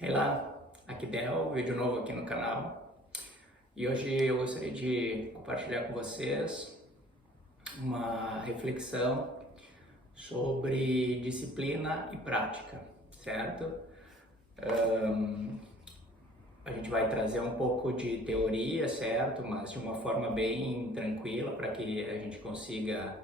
Hey lá, aqui Del, vídeo novo aqui no canal. E hoje eu gostaria de compartilhar com vocês uma reflexão sobre disciplina e prática, certo? A gente vai trazer um pouco de teoria, certo? Mas de uma forma bem tranquila para que a gente consiga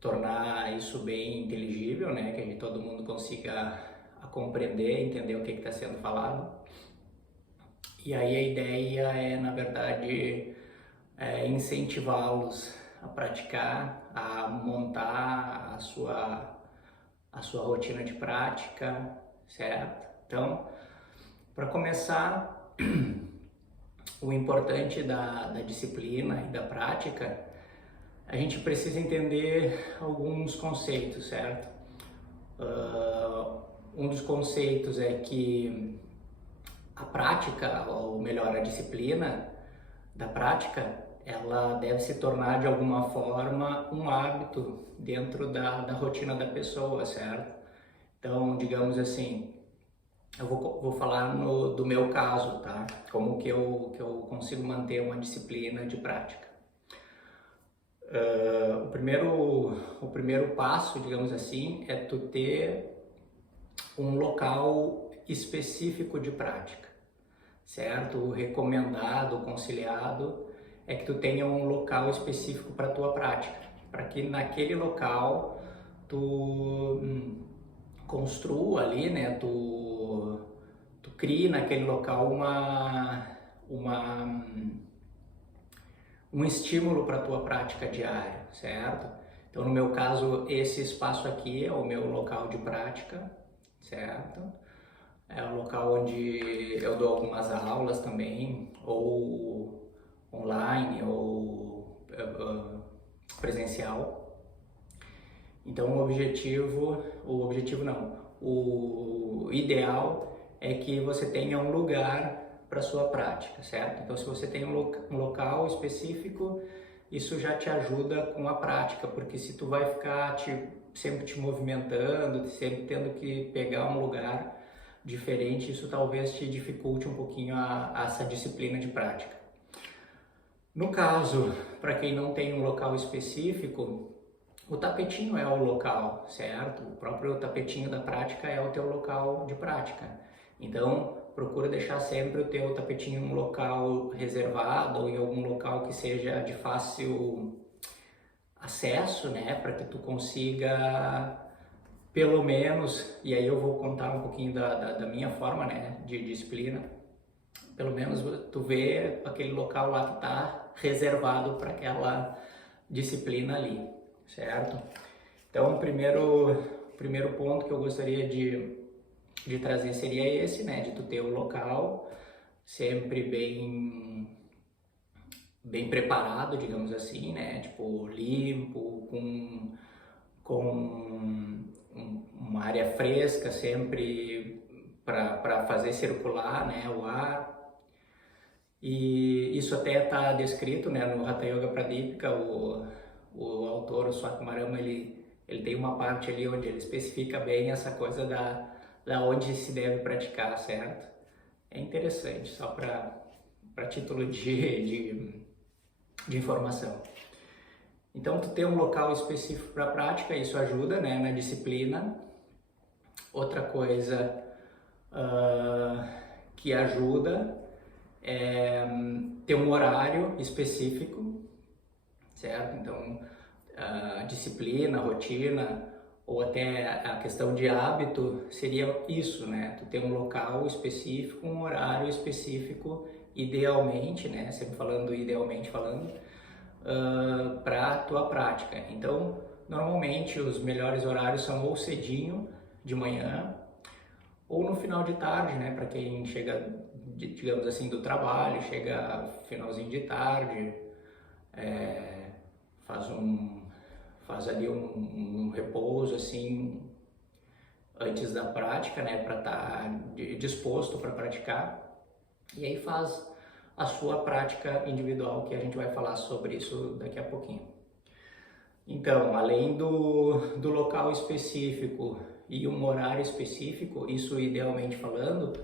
tornar isso bem inteligível, né? Que todo mundo consiga compreender, entender o que está sendo falado. E aí a ideia é, na verdade, incentivá-los a praticar, a montar a sua rotina de prática, certo? Então, para começar, o importante da disciplina e da prática, a gente precisa entender alguns conceitos, certo? Um dos conceitos é que a prática, ou melhor, a disciplina da prática, ela deve se tornar de alguma forma um hábito dentro da rotina da pessoa, certo? Então, digamos assim, eu vou falar do meu caso, tá? Como que eu consigo manter uma disciplina de prática. O primeiro passo, digamos assim, é tu ter um local específico de prática, certo? O recomendado, o conciliado é que tu tenha um local específico para tua prática, para que naquele local tu construa ali, né? Tu crie naquele local um estímulo para tua prática diária, certo? Então, no meu caso, esse espaço aqui é o meu local de prática, certo? É o local onde eu dou algumas aulas também, ou online, ou presencial. Então o ideal é que você tenha um lugar para sua prática, certo? Então se você tem um local específico, isso já te ajuda com a prática, porque se tu vai ficar sempre te movimentando, sempre tendo que pegar um lugar diferente, isso talvez te dificulte um pouquinho essa disciplina de prática. No caso, para quem não tem um local específico, o tapetinho é o local, certo? O próprio tapetinho da prática é o teu local de prática. Então, procura deixar sempre o teu tapetinho em um local reservado ou em algum local que seja de fácil acesso, né? Para que tu consiga, pelo menos, e aí eu vou contar um pouquinho da minha forma, né? De disciplina. Pelo menos tu vê aquele local lá que está reservado para aquela disciplina ali, certo? Então, o primeiro ponto que eu gostaria de trazer seria esse, né? De tu ter o local sempre bem preparado, digamos assim, né? Tipo, limpo, com uma área fresca sempre para fazer circular, né, o ar. E isso até está descrito, né, no Hatha Yoga Pradipika, o autor, o Swatmarama, ele tem uma parte ali onde ele especifica bem essa coisa da onde se deve praticar, certo? É interessante, só para título de informação. Então, tu ter um local específico para prática, isso ajuda, né, na disciplina. Outra coisa que ajuda é ter um horário específico, certo? Então, a disciplina, a rotina, ou até a questão de hábito seria isso, né? Tu ter um local específico, um horário específico, idealmente, né? Sempre idealmente falando, para a tua prática. Então, normalmente os melhores horários são ou cedinho de manhã ou no final de tarde, né? Para quem chega, digamos assim, do trabalho, chega finalzinho de tarde, faz ali um repouso assim antes da prática, né? Para estar disposto para praticar, e aí faz a sua prática individual, que a gente vai falar sobre isso daqui a pouquinho. Então, além do local específico e um horário específico, isso idealmente falando,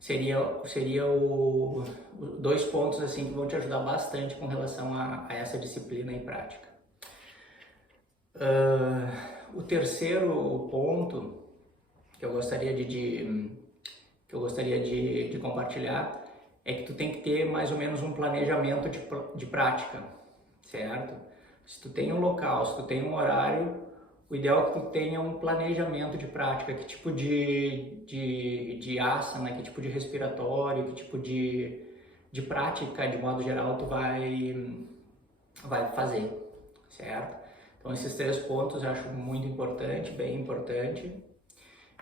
seria dois pontos assim que vão te ajudar bastante com relação a essa disciplina e prática. O terceiro ponto que eu gostaria de compartilhar é que tu tem que ter mais ou menos um planejamento de prática, certo? Se tu tem um local, se tu tem um horário, o ideal é que tu tenha um planejamento de prática, que tipo de asana, que tipo de respiratório, que tipo de prática, de modo geral, tu vai fazer, certo? Então esses 3 pontos eu acho muito importante, bem importante.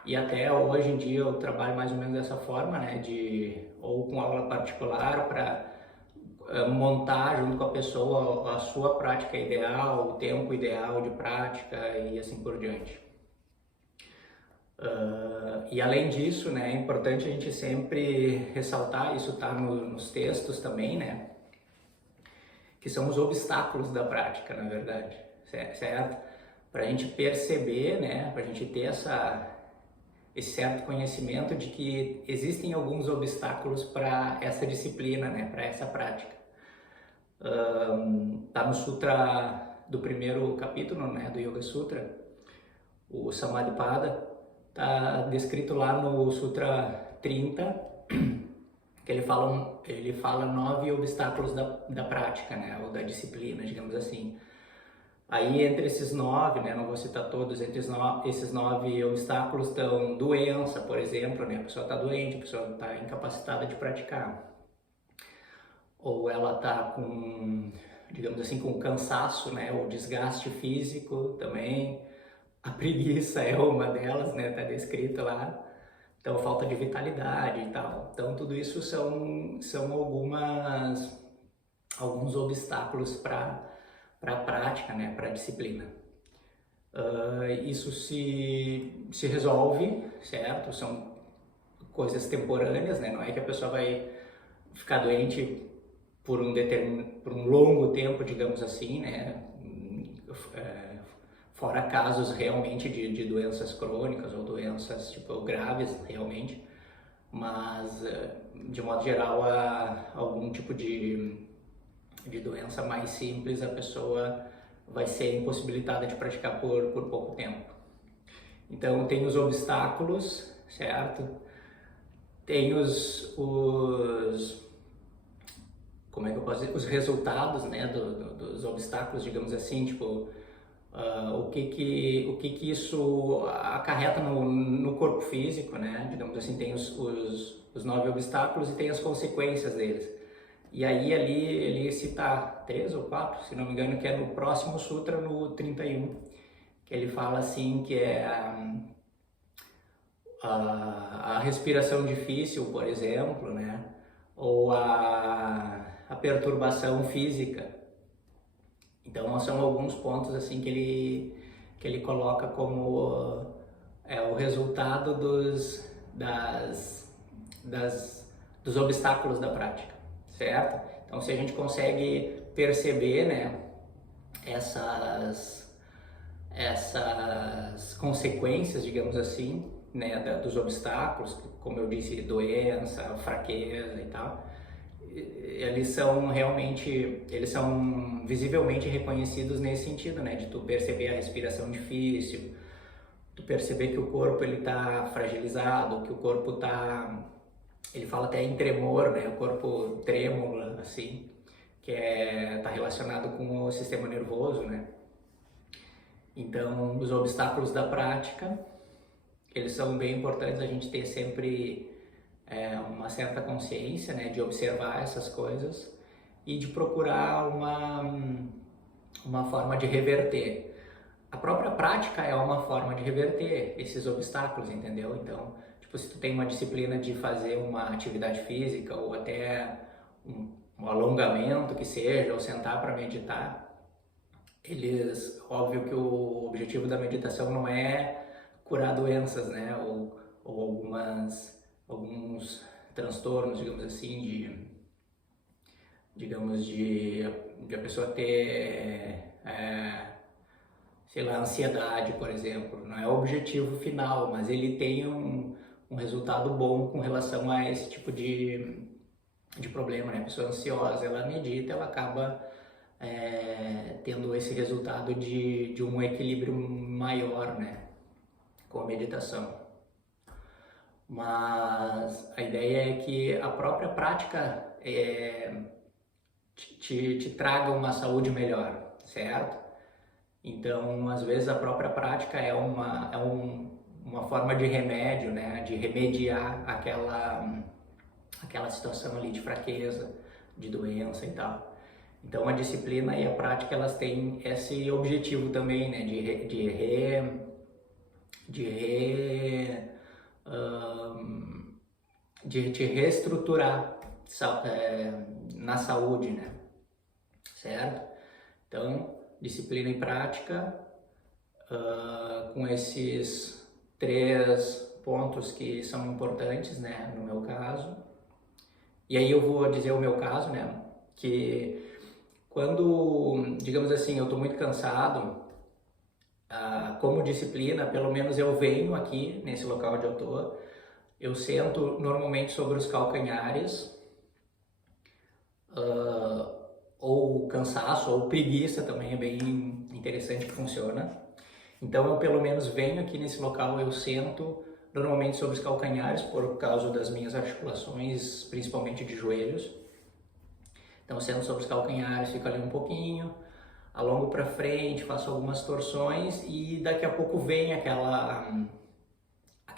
E até hoje em dia eu trabalho mais ou menos dessa forma, né, ou com aula particular para montar junto com a pessoa a sua prática ideal, o tempo ideal de prática e assim por diante. E além disso, né, é importante a gente sempre ressaltar, isso está nos textos também, né, que são os obstáculos da prática, na verdade, certo? Para a gente perceber, né, para a gente ter esse certo conhecimento de que existem alguns obstáculos para essa disciplina, né, para essa prática. Tá no sutra do primeiro capítulo, né, do Yoga Sutra, o Samadhipada, tá descrito lá no Sutra 30, que ele fala 9 obstáculos da prática, né, ou da disciplina, digamos assim. Aí entre esses 9, né, não vou citar todos, entre esses 9 obstáculos estão doença, por exemplo, né, a pessoa está doente, a pessoa está incapacitada de praticar. Ou ela está com, digamos assim, com cansaço, né, ou desgaste físico também. A preguiça é uma delas, né, está descrito lá. Então falta de vitalidade e tal. Então tudo isso são alguns obstáculos para a prática, né, para a disciplina. Isso se resolve, certo? São coisas temporâneas, né? Não é que a pessoa vai ficar doente por um longo tempo, digamos assim, né? Fora casos realmente de doenças crônicas ou doenças tipo graves realmente, mas de modo geral algum tipo de doença mais simples a pessoa vai ser impossibilitada de praticar por pouco tempo. Então tem os obstáculos, certo? Tem como é que eu posso dizer? Os resultados, né, dos obstáculos, digamos assim, tipo o que isso acarreta no corpo físico, né? Digamos assim, tem os 9 obstáculos e tem as consequências deles. E aí ali ele cita 3 ou 4, se não me engano, que é no próximo sutra, no 31, que ele fala assim que é a respiração difícil, por exemplo, né? Ou a perturbação física. Então são alguns pontos assim que ele coloca como o resultado dos obstáculos da prática, certo? Então se a gente consegue perceber, né, essas consequências, digamos assim, né, dos obstáculos, como eu disse, doença, fraqueza e tal, eles são visivelmente reconhecidos nesse sentido, né, de tu perceber a respiração difícil, tu perceber que o corpo ele tá fragilizado, que o corpo ele fala até em tremor, né, o corpo trêmulo, assim, que tá relacionado com o sistema nervoso, né. Então, os obstáculos da prática, eles são bem importantes a gente ter sempre uma certa consciência, né, de observar essas coisas e de procurar uma forma de reverter. A própria prática é uma forma de reverter esses obstáculos, entendeu? Então, tipo, se tu tem uma disciplina de fazer uma atividade física ou até um alongamento que seja, ou sentar para meditar, óbvio que o objetivo da meditação não é curar doenças, né, ou alguns transtornos, digamos assim, de a pessoa ter sei lá, ansiedade, por exemplo. Não é o objetivo final, mas ele tem um resultado bom com relação a esse tipo de problema, né? A pessoa ansiosa, ela medita, ela acaba tendo esse resultado de um equilíbrio maior, né? Com a meditação. Mas a ideia é que a própria prática te traga uma saúde melhor, certo? Então, às vezes a própria prática é uma forma de remédio, né? De remediar aquela situação ali de fraqueza, de doença e tal. Então, a disciplina e a prática, elas têm esse objetivo também, né? De te reestruturar na saúde, né? Certo? Então, disciplina e prática, com esses 3 pontos que são importantes, né? No meu caso. E aí eu vou dizer o meu caso, né? Que quando, digamos assim, eu estou muito cansado, como disciplina, pelo menos eu venho aqui nesse local onde eu estou, eu sento normalmente sobre os calcanhares, ou cansaço, ou preguiça também é bem interessante que funciona. Então eu pelo menos venho aqui nesse local, eu sento normalmente sobre os calcanhares por causa das minhas articulações, principalmente de joelhos. Então eu sento sobre os calcanhares, fico ali um pouquinho, alongo para frente, faço algumas torções e daqui a pouco vem aquela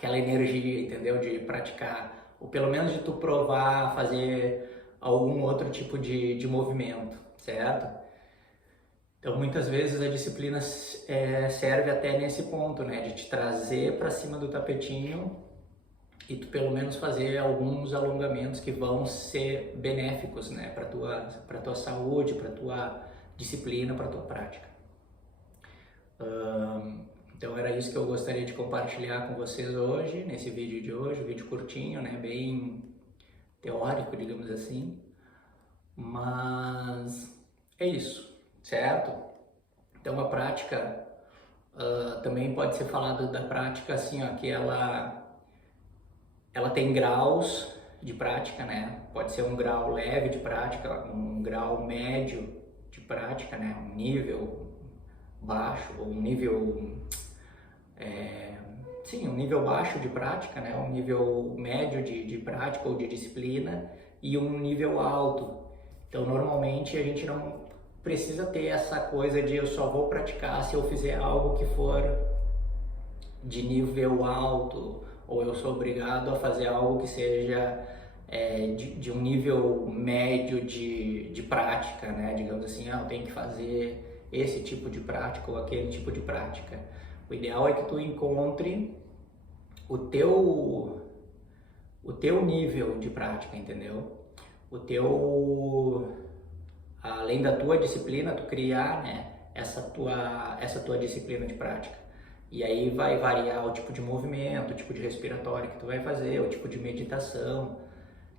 energia, entendeu? De praticar, ou pelo menos de tu provar fazer algum outro tipo de movimento, certo? Então muitas vezes a disciplina serve até nesse ponto, né? De te trazer para cima do tapetinho e tu pelo menos fazer alguns alongamentos que vão ser benéficos, né? Para tua saúde, para tua disciplina, para tua prática. Então era isso que eu gostaria de compartilhar com vocês hoje, nesse vídeo de hoje, um vídeo curtinho, né? Bem teórico, digamos assim. Mas é isso, certo? Então a prática, também pode ser falado da prática assim, ó, que ela tem graus de prática, né? Pode ser um grau leve de prática, um grau médio de prática, né? Um nível baixo, ou um nível um nível baixo de prática, né? Um nível médio de prática ou de disciplina e um nível alto. Então normalmente a gente não precisa ter essa coisa de eu só vou praticar se eu fizer algo que for de nível alto, ou eu sou obrigado a fazer algo que seja de um nível médio de prática, né? Digamos assim, eu tenho que fazer esse tipo de prática ou aquele tipo de prática. O ideal é que tu encontre o teu nível de prática, entendeu? Além da tua disciplina, tu criar, né, essa tua disciplina de prática. E aí vai variar o tipo de movimento, o tipo de respiratório que tu vai fazer, o tipo de meditação.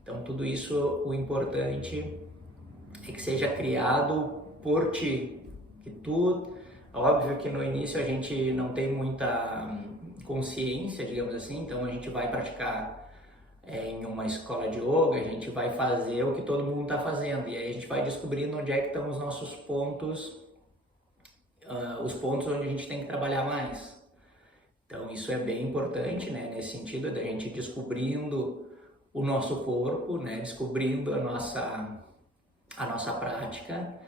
Então tudo isso, o importante é que seja criado por ti. Óbvio que no início a gente não tem muita consciência, digamos assim, então a gente vai praticar em uma escola de yoga, a gente vai fazer o que todo mundo está fazendo, e aí a gente vai descobrindo onde é que estão os nossos pontos, os pontos onde a gente tem que trabalhar mais. Então isso é bem importante, né, nesse sentido da gente descobrindo o nosso corpo, né, descobrindo a nossa prática,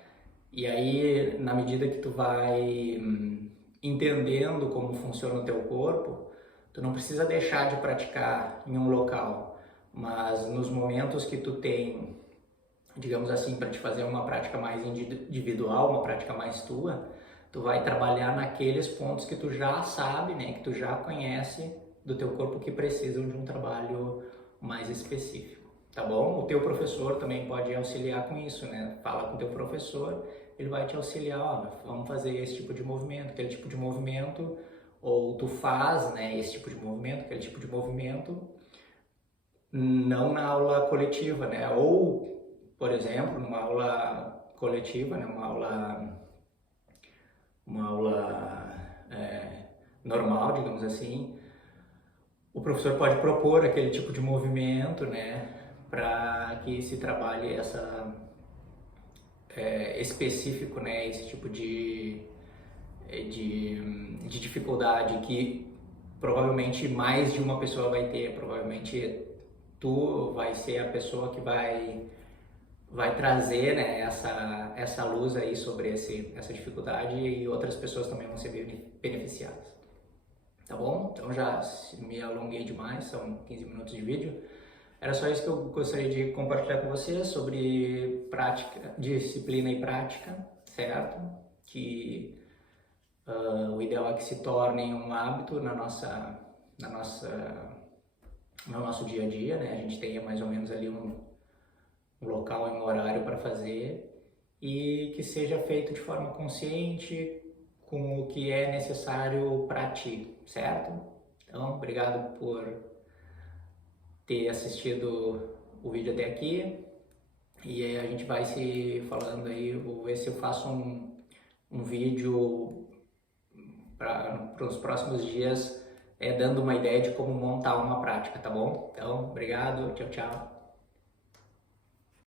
e aí na medida que tu vai entendendo como funciona o teu corpo, tu não precisa deixar de praticar em um local, mas nos momentos que tu tem, digamos assim, para te fazer uma prática mais individual, uma prática mais tua, tu vai trabalhar naqueles pontos que tu já sabe, né, que tu já conhece do teu corpo que precisam de um trabalho mais específico, tá bom? O teu professor também pode auxiliar com isso, né? Fala com o teu professor, ele vai te auxiliar, ó, vamos fazer esse tipo de movimento, aquele tipo de movimento, ou tu faz, né, esse tipo de movimento, aquele tipo de movimento, não na aula coletiva, né? Ou, por exemplo, numa aula coletiva, né, uma aula normal, digamos assim, o professor pode propor aquele tipo de movimento, né, para que se trabalhe específico, né, esse tipo de dificuldade que provavelmente mais de uma pessoa vai ter, provavelmente tu vai ser a pessoa que vai trazer, né, essa luz aí sobre essa dificuldade e outras pessoas também vão ser beneficiadas. Tá bom? Então já me alonguei demais, são 15 minutos de vídeo. Era só isso que eu gostaria de compartilhar com vocês sobre prática, disciplina e prática, certo? Que o ideal é que se torne um hábito no nosso dia a dia, né? A gente tenha mais ou menos ali um local e um horário para fazer e que seja feito de forma consciente, com o que é necessário para ti, certo? Então, obrigado por ter assistido o vídeo até aqui e aí a gente vai se falando aí, vou ver se eu faço um vídeo para os próximos dias, dando uma ideia de como montar uma prática, tá bom? Então, obrigado, tchau, tchau.